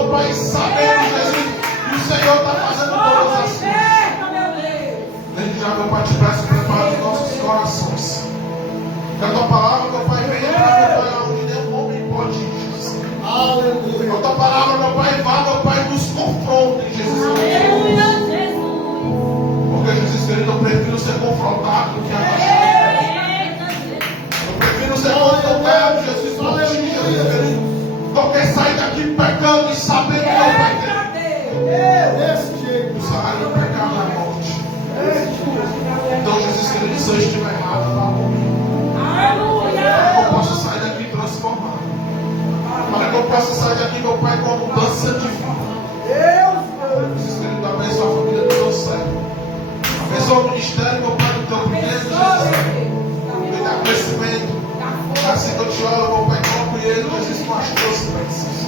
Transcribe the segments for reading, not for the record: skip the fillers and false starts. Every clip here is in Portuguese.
meu Pai, sabendo, Jesus, que o Senhor está fazendo todas as coisas. Desde já, meu Pai, te peço, prepara os nossos corações. Que a tua palavra, meu Pai, venha para meu Pai, onde nenhum homem pode ir, Jesus. Aleluia. Que a tua palavra, meu Pai, vá, meu Pai, nos confronte, Jesus. Aleluia, Jesus. Porque, Jesus querido, eu prefiro ser confrontado do que agachado. Eu prefiro ser confrontado, Jesus, por ti, Jesus querido. Do que sair daqui pecando e sabendo que eu vai ter. Desse jeito. O salário do pecado é a morte. Então, Jesus querido, se eu estiver errado, fala comigo. Para que eu possa sair daqui transformado. Para que eu possa sair daqui, meu Pai, com mudança de vida. Jesus querido, abençoa a família do teu servo. Abençoa o ministério, meu Pai, do teu pequeno Jesus. Me dá crescimento. Assim que eu te oro, meu Pai, coloque ele, Jesus, com as tuas bênçãos.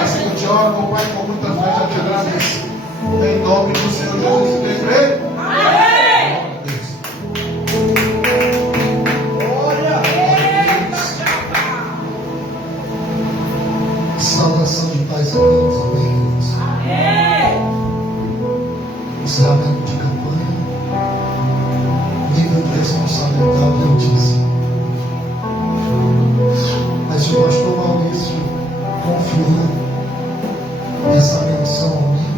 Assim que eu te oro, meu Pai, com muita fé, já te agradeço. Em nome do Senhor Jesus, quem crê? Amém. Glória. Saudação de paz a todos, amém. Encerramento de campanha, nível de responsabilidade altíssimo. Mas o pastor Maurício confiou essa menção a mim.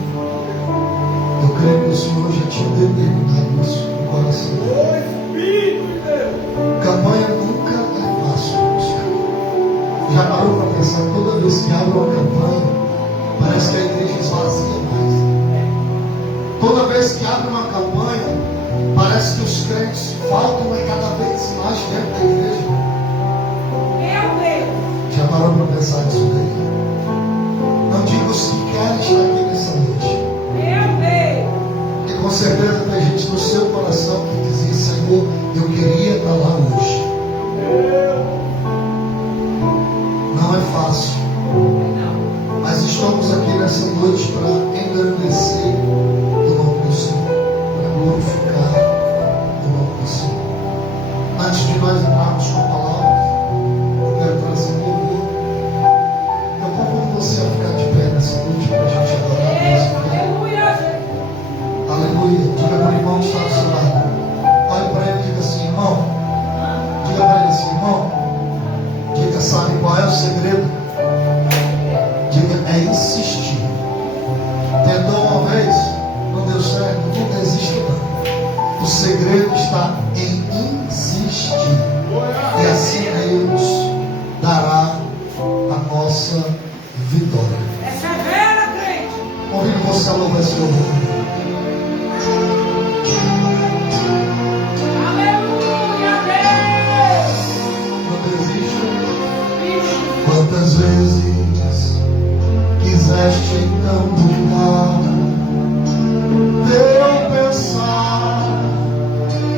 Eu creio que o Senhor já tinha determinado isso no coração. Campanha nunca é fácil. Já parou para pensar, toda vez que abre uma campanha, parece que a igreja esvazia mais. Toda vez que abre uma campanha, parece que os crentes faltam cada vez mais dentro da igreja. Já parou para pensar nisso daí? Não digo os que querem estar aqui nessa noite. E com certeza tem gente no seu coração que dizia: Senhor, eu queria estar lá hoje. Não é fácil. Mas estamos aqui nessa noite para engrandecer o nome do Senhor, para glorificar o nome do Senhor. Antes de nós entrarmos com a palavra, eu quero trazer um louvor. Eu convido você a ficar de pé nessa noite para a gente adorar a Deus. Aleluia. Diga para o irmão que está do seu lado. Olhe para ele e diga assim: irmão. Diga para ele assim: irmão. Diga, sabe qual é o segredo? Diga, é insistir. Tentou uma vez, não deu certo, não desista não. O segredo está em insistir. E assim Deus dará a nossa vitória. Essa é vera, crente. Convido você a louvar esse louvor. Aleluia, Deus. Não desista. Quantas vezes quiseste então duvidar, teu pensar,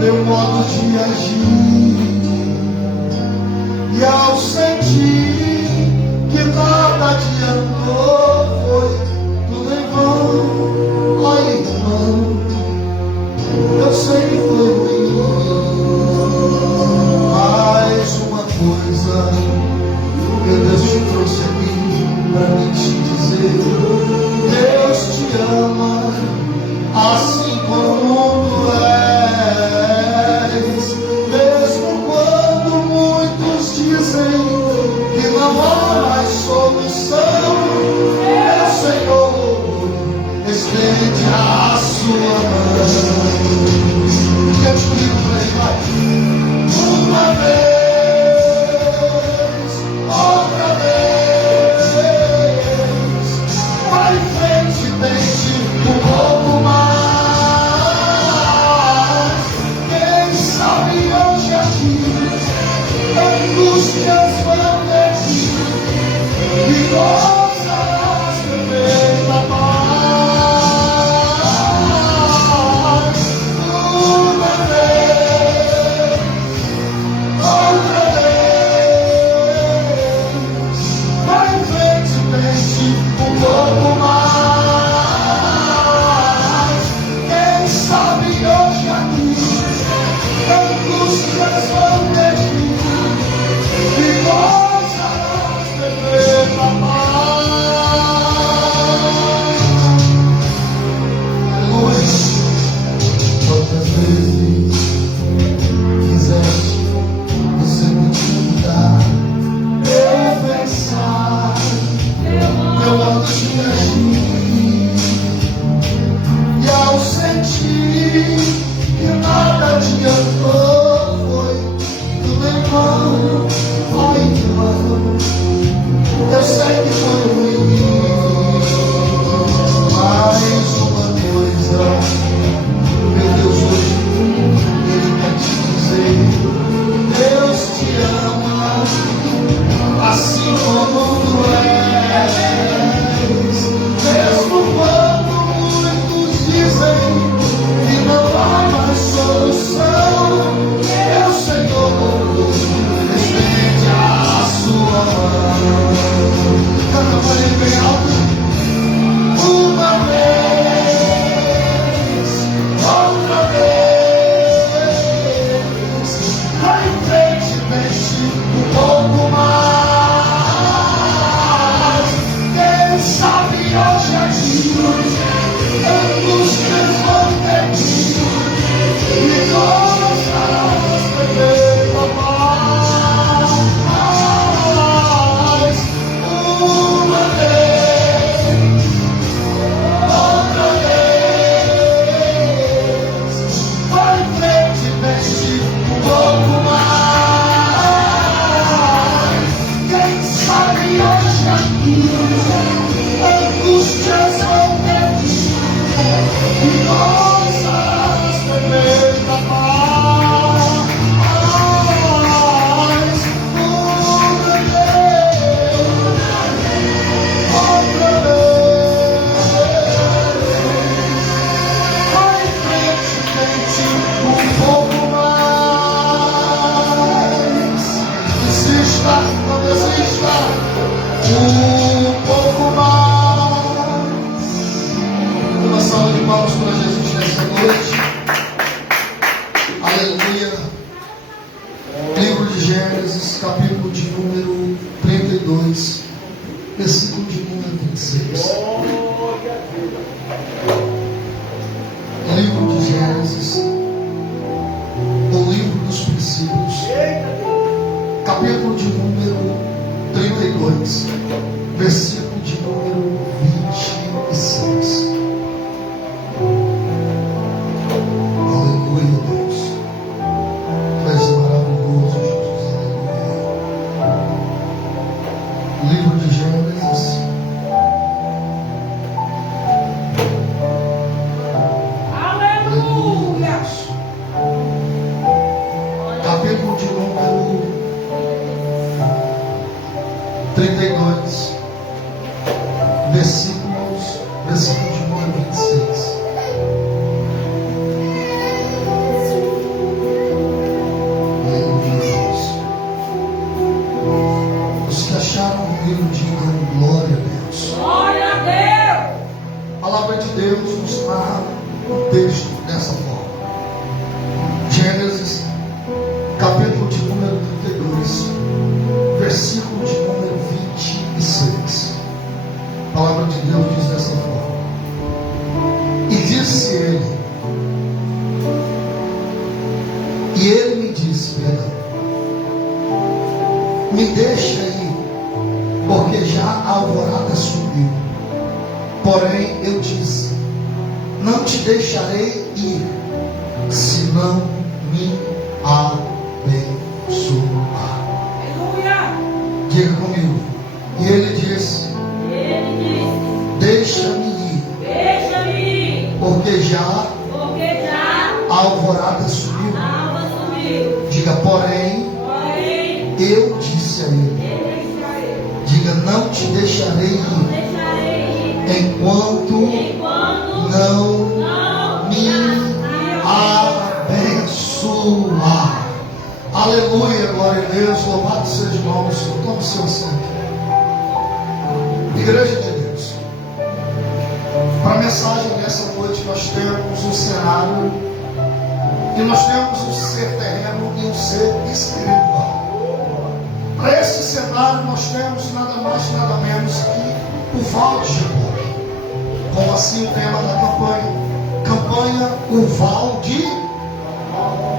teu modo de agir, e ao sentir que nada adiantou, foi tudo em vão. Olha, irmão, eu sei que foi ruim, mas uma coisa meu Deus te trouxe aqui para mim te dizer: Deus te ama assim como és. Mesmo quando muitos dizem que não há mais solução, meu Senhor estende a sua mão. Quer comigo para ele, vai? Uma vez. Outra vez, vai em frente, tente um pouco mais. Quem sabe hoje aqui, angústias vão descer e gozarás perfeita paz. Uma vez, outra um pouco mais. Quem sabe hoje aqui, angústias vão descer e gozarás perfeita paz. Resista um pouco mais. Uma salva de palmas para Jesus nessa noite. Aleluia. Livro de Gênesis, capítulo de número 32, versículo de número 26. Livro de Gênesis, o livro dos princípios, capítulo de número 32, versículo de número 26. Aleluia, Deus. Tu és maravilhoso, Jesus. Aleluia. Livro de Gênesis, Aleluia. capítulo de número 32, versículo de número 26. Aleluia, Deus. Os que acharam o livro digam glória a Deus. Glória a Deus. A palavra de Deus nos narra o texto dessa forma. Gênesis, capítulo de número 32, versículo de número 26. A palavra de Deus diz dessa forma: e disse ele, e ele me disse, me deixa ir, porque já a alvorada subiu. Porém eu disse, não te deixarei ir, se não me abençoar. Aleluia. Diga comigo. E ele disse, deixa-me ir, Deixa-me ir, porque já porque já a alvorada subiu. a alva subiu. Diga, porém Porém, eu disse a ele. Diga, não te deixarei ir, deixarei ir, enquanto enquanto não não me abençoar. Aleluia, glória a Deus, louvado seja o nome do Senhor. Tome seu assento. Igreja de Deus, para a mensagem dessa noite nós temos um cenário, e nós temos um ser terreno e um ser espiritual. Para esse cenário nós temos nada mais nada menos que o Val de Jaboque, como assim o tema da campanha o Val de.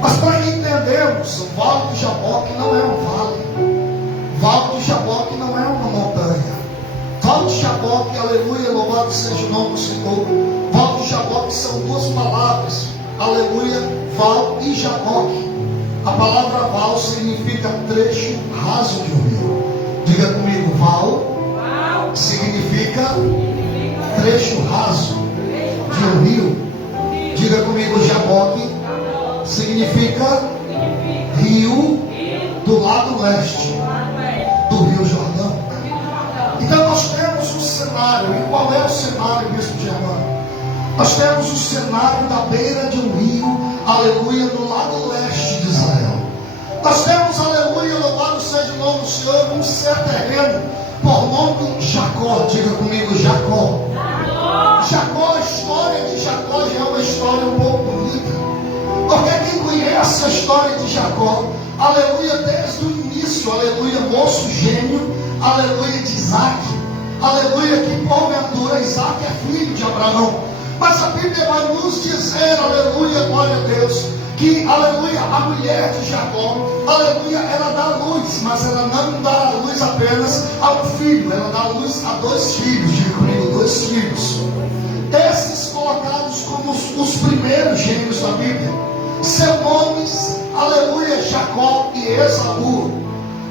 Mas para entendermos, o Vale de Jaboque não é um vale, o Vale de Jaboque não é uma montanha. Vale de Jaboque, aleluia, louvado seja o nome do Senhor. Vale de Jaboque são duas palavras, aleluia, Val e Jaboque. A palavra Val significa trecho raso de um rio. Diga comigo, Val significa trecho raso de um rio. Diga comigo, Jaboque significa rio do lado leste do Rio Jordão. Então nós temos um cenário. E qual é o cenário, Bispo Germano? Nós temos o cenário da beira de um rio, aleluia, do lado leste de Israel. Nós temos, aleluia, louvado seja o nome do Senhor, um ser terreno por nome Jacó. Diga comigo, Jacó. Jacó, a história de Jacó já é uma história um pouco bonita. Porque quem conhece a história de Jacó, aleluia, desde o início, aleluia, moço gênio, aleluia, de Isaac, aleluia, que porventura Isaac é filho de Abraão. Mas a Bíblia vai nos dizer, aleluia, glória a Deus, que, aleluia, a mulher de Jacó, aleluia, ela dá luz, mas ela não dá luz apenas a um filho, ela dá luz a dois filhos. Diga comigo, dois filhos. Esses colocados como os primeiros gêmeos da Bíblia, seus nomes, aleluia, Jacó e Esaú.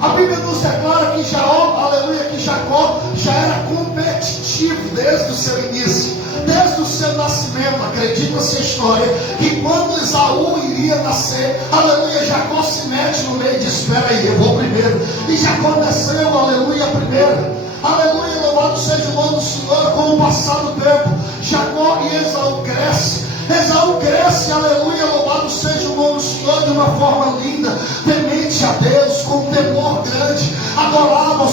A Bíblia nos declara que Jacó já era competitivo desde o seu início, desde o seu nascimento. Acredita-se a história que quando Esaú iria nascer, aleluia, Jacó se mete no meio e diz, espera aí, eu vou primeiro. E Jacó nasceu, aleluia, primeiro. Aleluia, louvado seja o nome do Senhor. Com o passar do tempo, Jacó e Esaú crescem. Esaú cresce, aleluia, louvado seja o nome do Senhor, de uma forma linda, temente a Deus, com temor grande, adorava,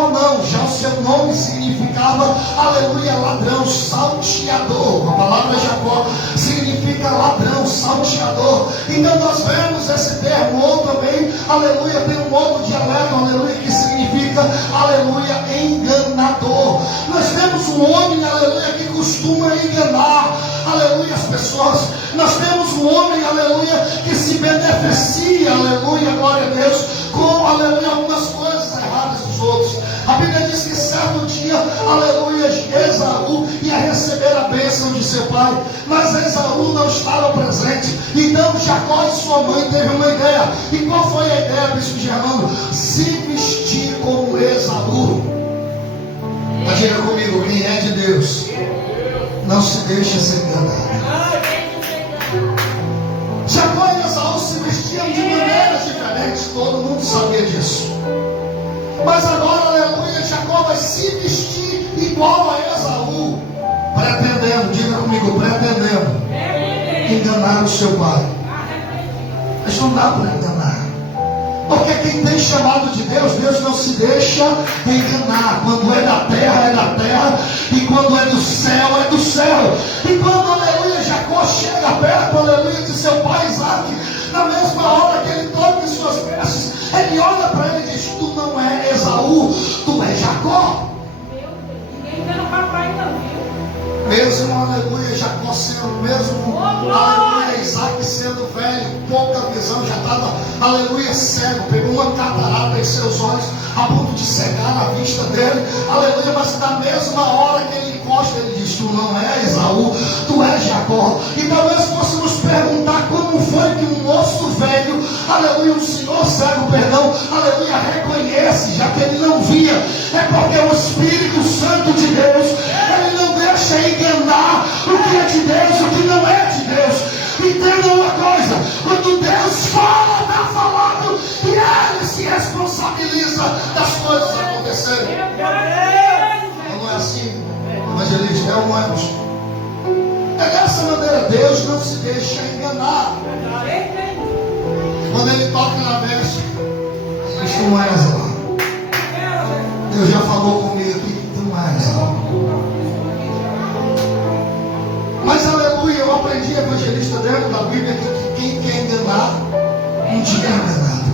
Jacó não, já o seu nome significava, aleluia, ladrão, salteador. A palavra Jacó significa ladrão, salteador. Então nós vemos esse termo, ou também, aleluia, tem um outro dialeto, aleluia, que significa, aleluia, enganador. Nós temos um homem, aleluia, que costuma enganar, aleluia, as pessoas. Nós temos um homem, aleluia, que se beneficia, aleluia, glória a Deus, com, aleluia, algumas coisas erradas dos outros. A Bíblia diz que certo dia, aleluia, Esaú ia receber a bênção de seu pai, mas Esaú não estava presente. Então Jacó e sua mãe teve uma ideia. E qual foi a ideia, bispo Germano? Se vestir como Esaú. Mas diga comigo, quem é de Deus não se deixa ser enganado. Jacó e Esaú se vestiam de maneiras diferentes, todo mundo sabia disso. Mas agora, aleluia, Jacó vai se vestir igual a Esaú, pretendendo, diga comigo, pretendendo enganar o seu pai. Mas não dá para enganar, porque quem tem chamado de Deus, Deus não se deixa enganar. Quando é da terra, e quando é do céu, é do céu. E quando, aleluia, Jacó chega perto, aleluia, de seu pai Isaac, na mesma hora que ele toca em suas vestes, ele olha para ele e diz: tu não é Esaú, tu é Jacó. Ninguém vê no papai não, viu? Mesmo, aleluia, Jacó sendo mesmo, aleluia, Isaac sendo velho, pouca visão, já estava, aleluia, cego, pegou uma catarata em seus olhos, a ponto de cegar a vista dele, aleluia, mas na mesma hora que ele encosta, ele diz: tu não é Esaú, tu é Jacó. E talvez fôssemos perguntar como foi que um moço velho, aleluia, um senhor cego, perdão, aleluia, reconhece, já que ele não via. É porque o Espírito Santo de Deus, ele não deixa enganar o que é de Deus, o que não é de Deus. Entenda uma coisa: quando Deus fala, está falando, e ele se responsabiliza das coisas acontecerem. Não é assim, evangelista? É ou não é, bicho? É dessa maneira, Deus não se deixa enganar. Quando ele toca na veste, ele diz: tu não és lá. Deus já falou comigo aqui que tu não és lá. Mas aleluia, eu aprendi, evangelista, dentro da Bíblia, que quem quer enganar, um dia é enganado.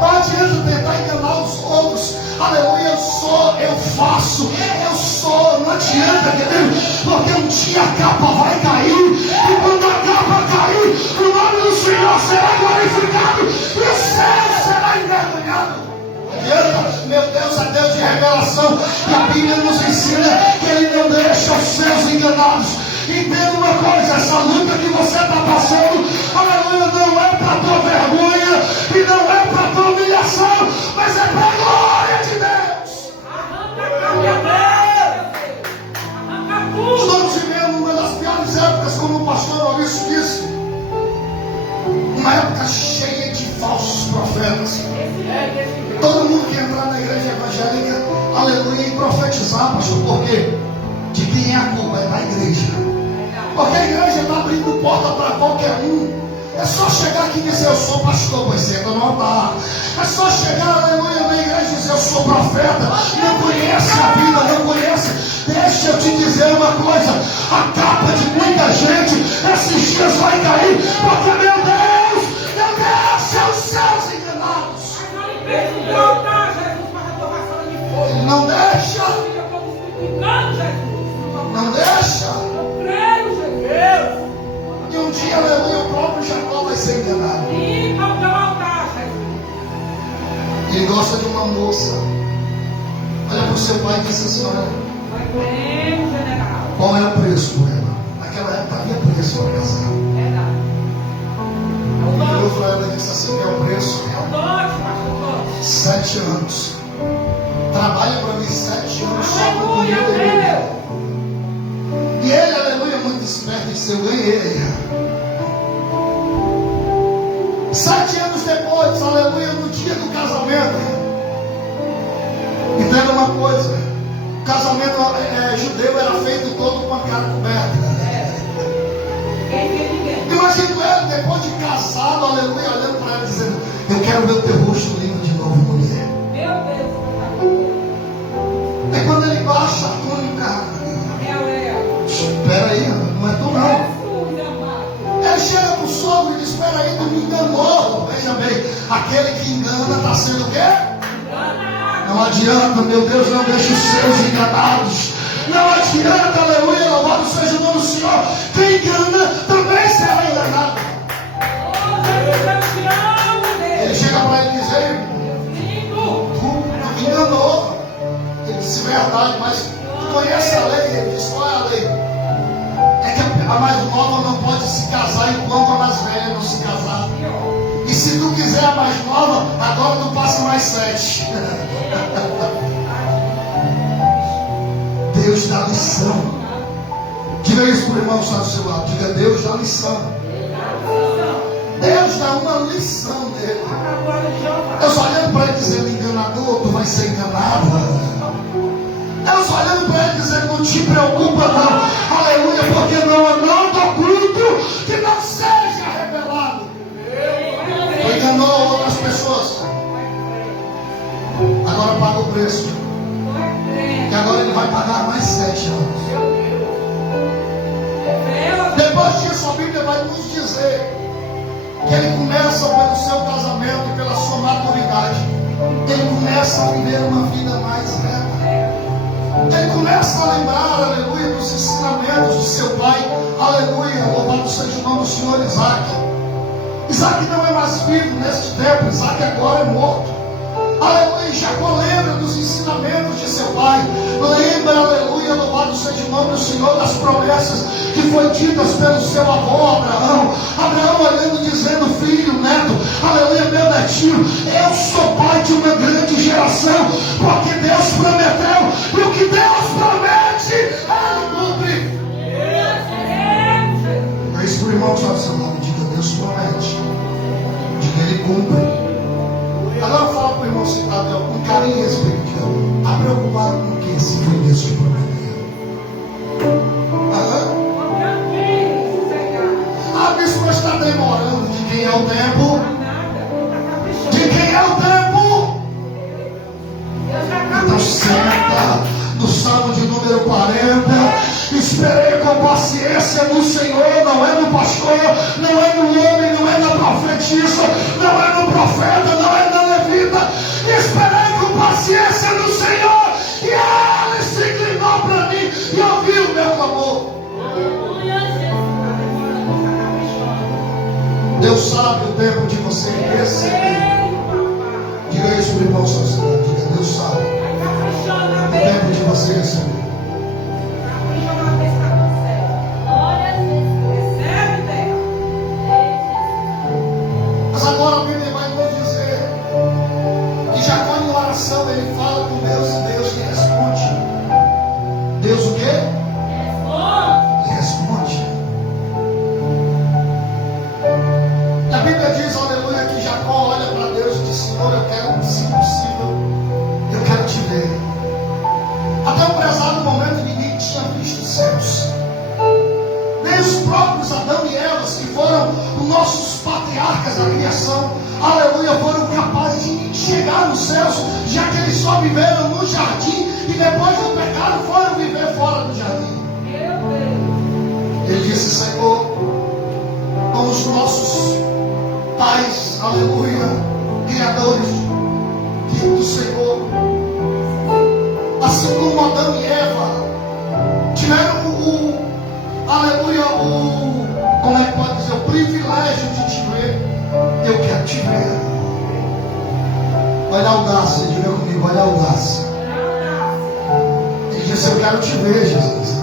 Não adianta tentar enganar os outros. Aleluia, eu sou, eu faço, eu sou. Não adianta, querido, porque um dia a capa vai cair. E quando a capa cair, o nome do Senhor será glorificado e o céu será envergonhado. Meu Deus é Deus de revelação, e a Bíblia nos ensina que Ele não deixa os seus enganados. Entenda uma coisa: essa luta que você está passando, aleluia, não é para a tua vergonha e não é para a tua humilhação, mas é para a glória de Deus. Estamos vivendo uma das piores épocas, como o pastor Maurício disse, uma época cheia de falsos profetas. Todo mundo que entrar na igreja evangélica, aleluia, e profetizar, pastor. Por quê? De quem é a culpa? É da igreja. Porque a igreja está abrindo porta para qualquer um. É só chegar aqui e dizer: eu sou pastor, pois senta no altar. É só chegar, aleluia, na igreja e dizer: eu sou profeta. Não conhece a vida, não conhece. Deixa eu te dizer uma coisa: a capa de muita gente esses dias vai cair, porque meu Deus são os seus enganados. Ele não deixa. Não deixa. E um dia, aleluia, o próprio Jacó vai ser enganado. Ele gosta de uma moça. Olha para o seu pai e diz assim: olha, qual era o preço por ela? Naquela época havia preço para casar. Ele olhou para ela e disse assim: qual é o preço? 7 anos. Trabalha para mim 7 anos só para comida e bebida. E ele, aleluia, muito esperto, disse: eu ganhei. 7 anos depois, aleluia, no dia do casamento. Entenda uma coisa: o casamento judeu era feito todo com a cara coberta. Imagina ele, depois de casado, aleluia, olhando para ela dizendo: eu quero ver o teu rosto lindo de novo, mulher. aquele que engana está sendo o quê? Não adianta, meu Deus, não deixe os seus enganados. Não adianta, aleluia, louvado seja o nome do Senhor. Quem engana também será enganado. Ele chega para ele e diz: ei, tu me enganou. Ele disse: verdade, mas tu conhece a lei? Ele disse: qual é a lei? É que a mais nova não pode se casar enquanto a mais velha não se casar. E se tu quiser a mais nova, agora não passa mais 7. Deus dá lição. Diga isso para o irmão que está do seu lado. Diga: Deus dá lição. Deus dá uma lição nele. Deus olhando para ele dizendo: enganador, tu vai ser enganado. Deus olhando para ele dizendo: não te preocupa não. Aleluia, porque não há nada oculto que não seja revelado. Tu enganou outras pessoas. Agora paga o preço. Que agora ele vai pagar mais 7 anos. Depois disso a Bíblia vai nos dizer que ele começa pelo seu casamento e pela sua maturidade. Ele começa a viver uma vida mais reta. Ele começa a lembrar, aleluia, dos ensinamentos de seu pai. Aleluia, louvado seja o nome do Senhor Isaac. Isaac não é mais vivo neste tempo. Isaac agora é morto. Aleluia, Jacó lembra dos ensinamentos de seu pai. Lembra, aleluia, louvado seja o nome do Senhor, das promessas que foi ditas pelo seu avô Abraão. Abraão olhando, dizendo: filho, neto, aleluia, meu netinho, eu sou pai de uma grande geração, porque Deus prometeu, e o que Deus promete, Ele cumpre. É isso para o irmão que está do seu lado. Diga: Deus promete. Diga: Ele cumpre. Agora fala para o irmão sentado com carinho e respeito. Está preocupado com o que? Se foi Deus que prometeu. Bispo, está demorando. De quem é o tempo? De quem é o tempo? Então senta no Salmo de número 40. Esperei com paciência no Senhor. Não é no pastor, não é no homem, não é na profetisa, não é no profeta, não é na levita. Esperei com paciência no Senhor, e Ele se inclinou para mim e ouviu o meu clamor. Deus sabe o tempo de você receber. Diga isso para o irmão sociedade. Diga: Deus sabe o tempo de você receber. Mas agora a Bíblia vai nos dizer que Jacó em oração ele fala com Deus e Deus lhe responde. Deus o quê? Lhe responde. A Bíblia diz, aleluia, que Jacó olha para Deus e diz: Senhor, eu quero, se possível, eu quero te ver. Até um prezado momento ninguém tinha visto os céus. Nem os próprios Adão e Eva, que foram os nossos patriarcas da criação, aleluia, foram capazes de enxergar nos céus, já que eles só viveram no jardim e depois do pecado foram viver fora do jardim. Ele disse: Senhor, como os nossos pais, aleluia, criadores do Senhor, assim como Adão e Eva tiveram aleluia, como é que pode dizer, o privilégio de te ver, eu quero te ver. Olha a audácia, diga comigo: olha a audácia. Ele disse: eu quero te ver, Jesus.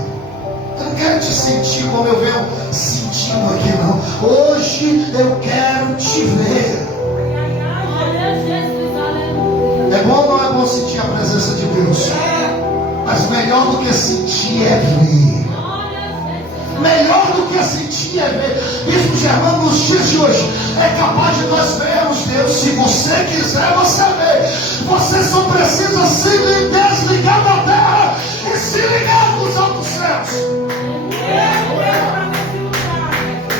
Eu não quero te sentir como eu venho sentindo aqui, não. Hoje eu quero te ver. É bom ou não é bom sentir a presença de Deus? Mas melhor do que sentir é ver. Melhor do que sentir é ver. Bispo Germano, nos dias de hoje, é capaz de nós vermos Deus. Se você quiser, você vê. Você só precisa se desligar da terra e se ligar nos altos céus.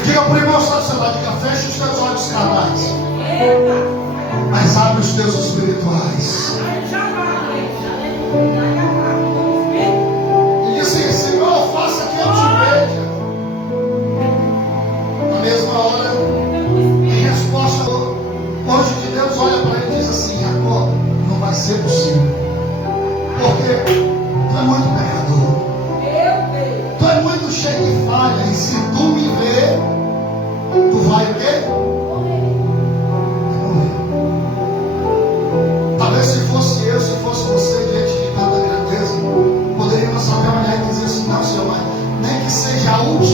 Diga para o irmão só do seu lado: diga: feche os teus olhos carnais, mas abre os teus espirituais. E disse: Senhor, faça que eu te veja. Na mesma hora, em resposta, o anjo de Deus olha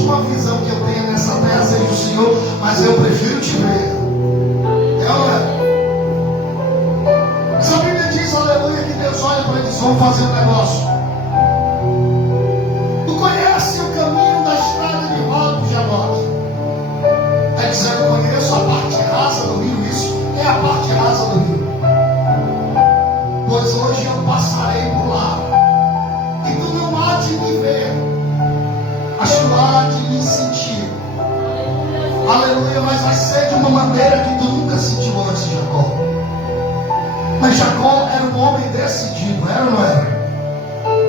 última visão que eu tenho nessa terra seja o Senhor, mas eu prefiro te ver. É ou não é? Mas a Bíblia diz, aleluia, que Deus olha para eles, vamos fazer um negócio. Tu conhece o caminho da estrada de roda de Jaboque? Aí diz, eu conheço a parte rasa do rio, isso é a parte rasa do rio. Pois hoje eu passarei por lá, e tu não há de me ver, mas tu há de me sentir. Aleluia, mas vai ser de uma maneira que tu nunca sentiu antes, Jacó. Mas Jacó era um homem decidido, era ou não era?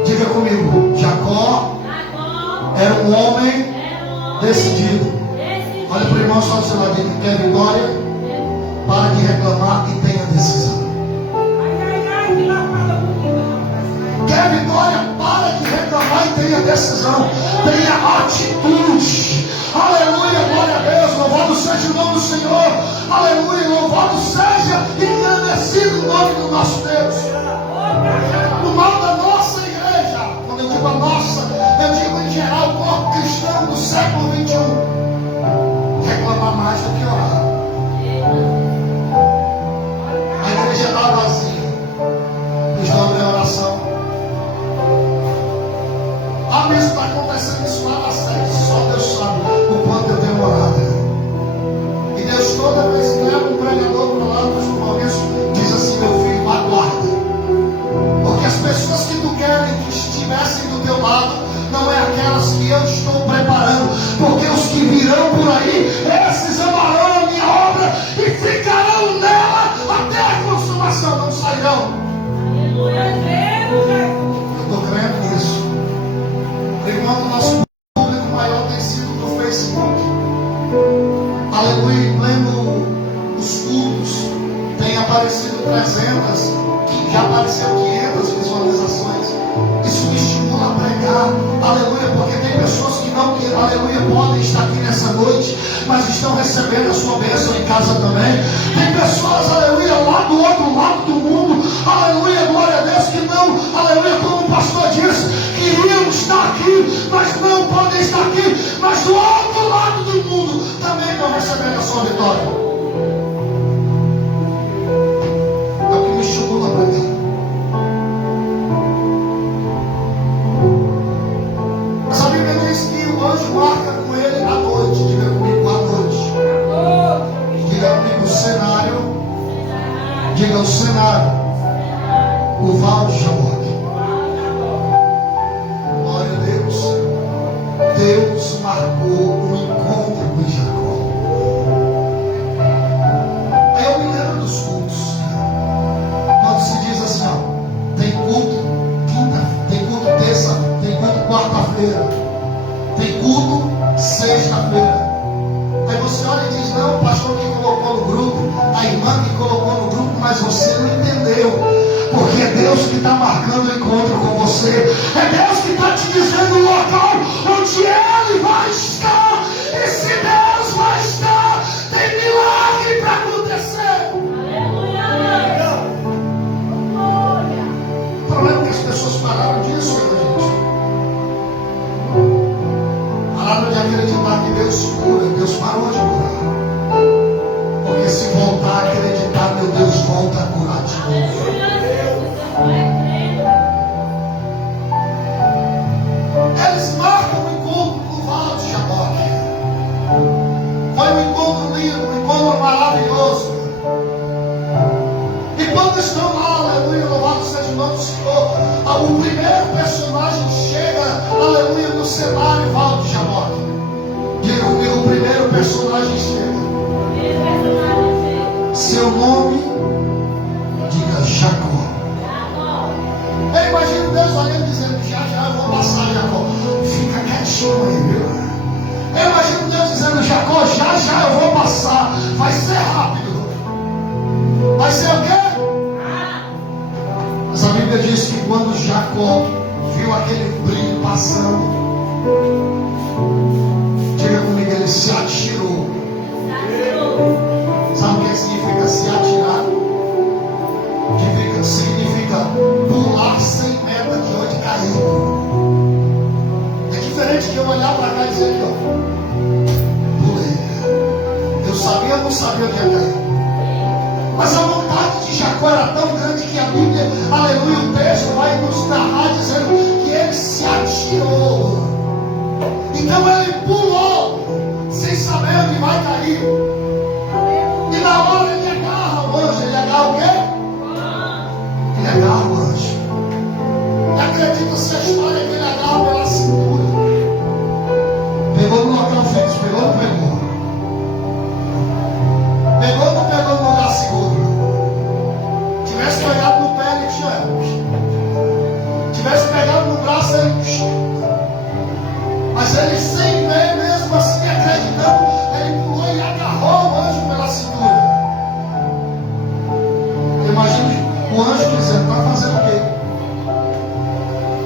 Diga comigo, Jacó era um homem decidido. Olha para o irmão só do seu lado, diga, quer vitória? Para de reclamar e tenha decisão. Quer vitória? Para de reclamar e tenha decisão. Tenha atitude. Aleluia, glória a Deus. Louvado seja o nome do Senhor. Aleluia, louvado seja e engrandecido o nome do nosso Deus. O mal da nossa igreja, quando eu digo a nossa, eu digo em geral o corpo cristão do século 21. Reclamar mais do que orar. A igreja está vazia. Os nomes da oração. Ah, mesmo está acontecendo isso lá na sede. Só Deus sabe o quanto eu tenho orado. E Deus, toda vez que leva um pregador para lá, Deus, diz assim, meu filho, aguarda. Porque as pessoas que tu queres que estivessem do teu lado não é aquelas que eu estou preparando. Porque os que virão por aí, esses amarão a minha obra e ficarão nela até a consumação. Não sairão. Eu estou crendo nisso. Enquanto o nosso público maior tem sido no Facebook. Aleluia, em pleno os cultos, tem aparecido 300, já apareceu 500 visualizações. Isso me estimula a pregar, aleluia, porque tem pessoas que não, aleluia, podem estar aqui nessa noite, mas estão recebendo a sua bênção em casa também. Tem pessoas, aleluia, lá do outro lado do mundo, aleluia, glória a Deus, que não, aleluia, como o pastor disse, queriam estar aqui, mas não podem estar aqui, mas do outro lado do mundo também estão recebendo a sua vitória. É o que me estimula a pregar. Mas a Bíblia diz que o anjo marca com ele à noite. Diga comigo, à noite. Diga comigo o cenário. Diga o cenário. O Val de Jaboque. Glória a Deus. Deus marcou um encontro com Jacó. Aí eu me lembro dos cultos. Quando se diz assim, ó, tem culto quinta, tem culto terça, tem culto quarta-feira, tem culto sexta-feira. Aí você olha e diz, não, o pastor que colocou no grupo, a irmã que colocou no grupo, mas você não entendeu. Porque é Deus que está marcando o encontro com você. É Deus que está te dizendo o local onde Ele vai estar. E se Deus vai estar, tem milagre para acontecer. O problema é que as pessoas pararam disso, gente. Pararam de acreditar que Deus cura. Deus parou de curar. Porque se voltar a acreditar, meu Deus volta a curar de novo. Eles marcam o encontro no Val de Jaboque. Foi um encontro lindo, um encontro maravilhoso. E quando estão lá, aleluia, louvado seja o nome do Senhor, o primeiro personagem chega, aleluia, no cenário Val de Jaboque. Diga comigo, o primeiro personagem chega. Seu nome, diga Jacó. Eu imagino Deus olhando e dizendo, já eu vou passar, Jacó. Fica quietinho aí, viu? Eu imagino Deus dizendo, Jacó, já eu vou passar. Vai ser rápido. Vai ser o quê? Mas a Bíblia diz que quando Jacó viu aquele brilho passando, diga comigo, ele se atirou. Sabe o que significa se atirar? Significa pular sem meta de onde caiu. É diferente de eu olhar para cá e dizer, ó, Então ele pulou, sem saber onde vai cair. E na hora ele agarra o anjo. Ele agarra o quê? Ele agarra o anjo. E acredita-se a história que ele agarra pela cintura. Pegou no local fixo, pegou ou não pegou? Pegou ou não pegou no lugar seguro? Tivesse pegado no pé, ele tinha. Tivesse pegado no braço, ele tinha. Mas ele, sem ver, mesmo assim acreditando, ele pulou e agarrou o anjo pela cintura. Imagina o anjo dizendo: vai fazer o quê?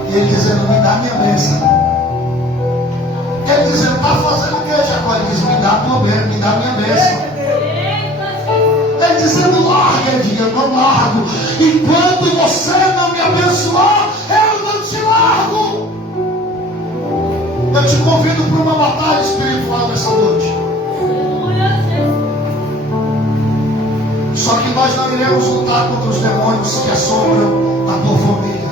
E ele dizendo: me dá minha bênção. Ele dizendo: está fazendo o quê, Jacó? Ele diz: me dá a tua bênção, me dá minha bênção. Ele dizendo: larga. Ele diz: eu não largo. Enquanto você não me abençoar, eu não te largo. Eu te convido para uma batalha espiritual nessa noite. Só que nós não iremos lutar contra os demônios que assombram a tua família.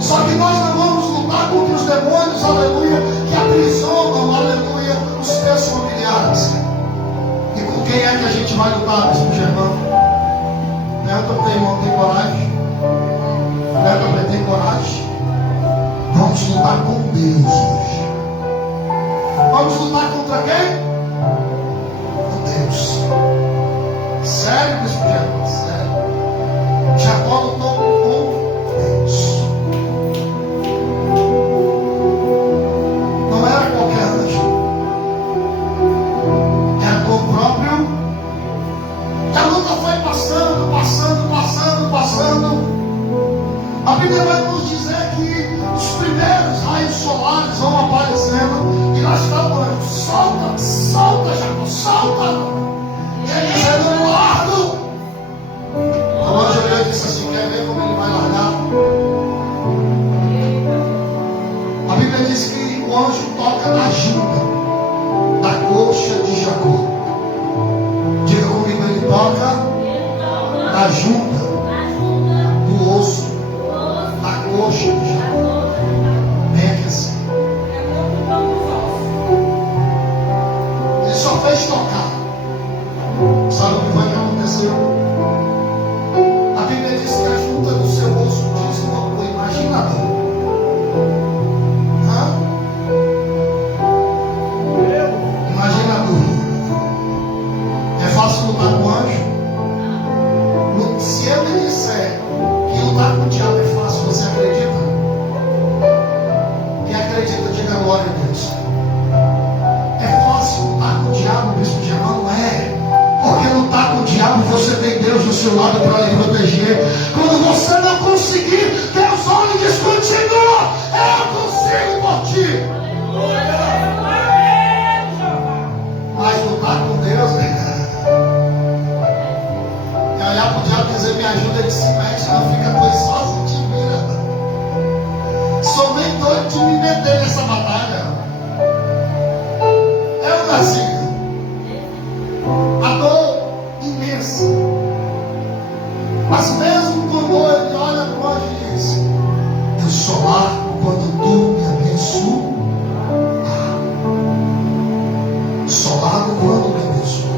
Só que nós não vamos lutar contra os demônios, aleluia, que aprisionam, aleluia, os teus familiares. E com quem é que a gente vai lutar, bispo Germão? Levanta para irmão, tem coragem? Levanta para ter coragem? Vamos lutar com Deus hoje. Vamos lutar contra quem? Com Deus. Sério, bispo Germão? Sério. Jacó lutou com Deus. Não era qualquer anjo. Era com o próprio. E a luta foi passando. A Bíblia vai nos dizer que os primeiros raios solares vão aparecendo. E lá está o anjo: solta, Jacó, solta. E ele dizendo: eu não largo. O anjo olhou e disse assim: quer ver como ele vai largar? A Bíblia diz que o anjo toca na junta da coxa de Jacó. Diga comigo: ele toca na junta do osso da coxa de Jacó. Bem aqui assim. Ele só fez tocar. Sabe o que foi que aconteceu? A Bíblia diz que a junta do seu osso deslocou. Imagina a dor. Imagina a dor. É fácil lutar com o anjo? Se eu lhe disser que lutar com o diabo é fácil, você acredita? Quem acredita, diga glória a Deus. É fácil lutar com o diabo, bispo Germão? Não é. Porque lutar com o diabo, você tem Deus do seu lado para lhe proteger. Quando você não conseguir, Deus olha e diz: continua, eu consigo por ti. Mas lutar com Deus, e olhar para o diabo e dizer: me ajuda, ele se mexe, não fica dois sozinho, te vira. Sou nem doido de me meter nessa batalha. Eu nasci. A dor imensa. Mas mesmo com dor, ele olha para o anjo e diz: eu sou lá quando tu me abençoas. Sou lá quando me abençoas.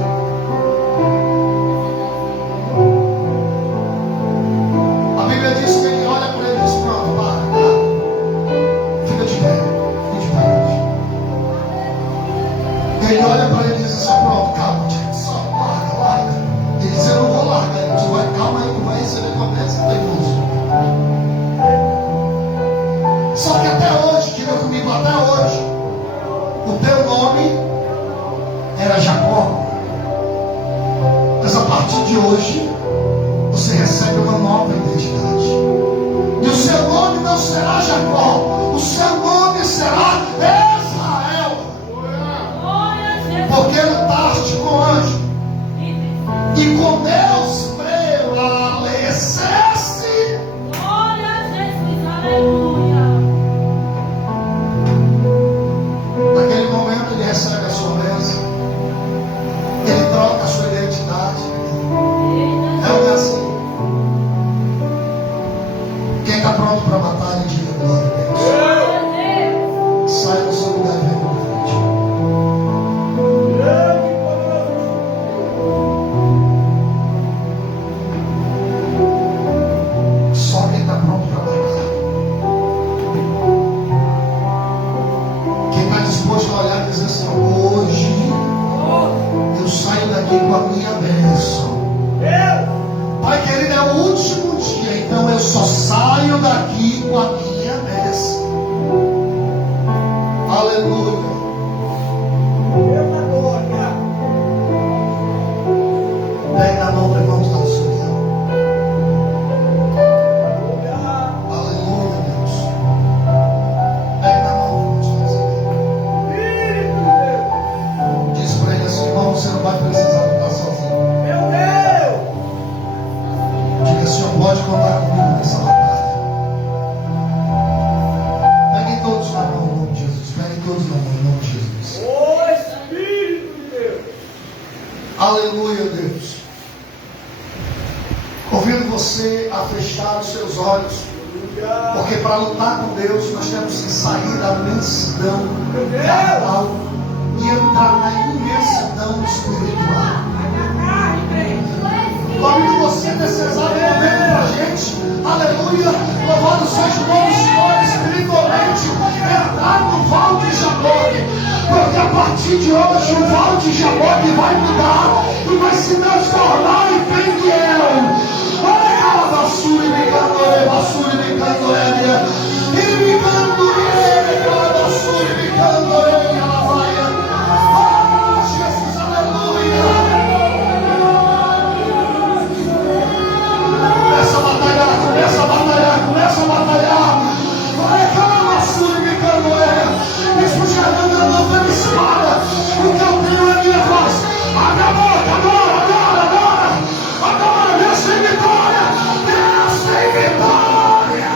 A Bíblia diz que ele olha para ele e diz: pronto, para. Fica de pé. Ele olha para ele e diz assim: pronto, calma, só larga. Ele diz: eu não vou largar. Ele diz: vai, calma aí, tu vai receber tua bênção, teimoso. Só que até hoje, diga comigo, até hoje, o teu nome era Jacó. Mas a partir de hoje, você recebe uma nova identidade. E o seu nome não será Jacó, o seu nome será Israel. Porque lutaste com lugar e vem para frente. Só quem está pronto para batalhar. Quem está disposto a olhar e dizer assim: hoje eu saio daqui com a minha bênção. Pai querido, é o último dia, então eu só saio daqui com a minha bênção. Aleluia. Pega a mão do irmão que está do seu lado. Aleluia, Deus. Pega a mão do irmão que está do seu lado. Diz para ele assim: irmão, você não vai precisar ficar sozinho. Diga: Senhor, pode contar comigo nessa batalha. Peguem todos na mão em nome de Jesus. Peguem todos na mão em nome de Jesus. Aleluia, Deus. Convido você a fechar os seus olhos, porque para lutar com Deus nós temos que sair da imensidão carnal e entrar na imensidão espiritual. Convido você nesse exato momento para a gente, aleluia, louvado seja o nome do Senhor, espiritualmente entrar no Val de Jaboque, porque a partir de hoje o Val de Jaboque vai mudar e vai se transformar em Peniel. Olha a basura me candoé, basura me candoé, e me candoé, basura me candoé, ela vai. Ah, Jesus, aleluia. Começa a batalhar, começa a batalhar, começa a batalhar. Vai, calma, basura me candoé. Bispo Gerando, eu não tenho espada. O que eu tenho é minha voz. Abre a boca, adora, adora, adora. Adora, Deus tem vitória. Deus tem vitória.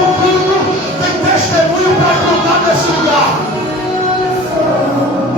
cumprido, tem testemunho para contar nesse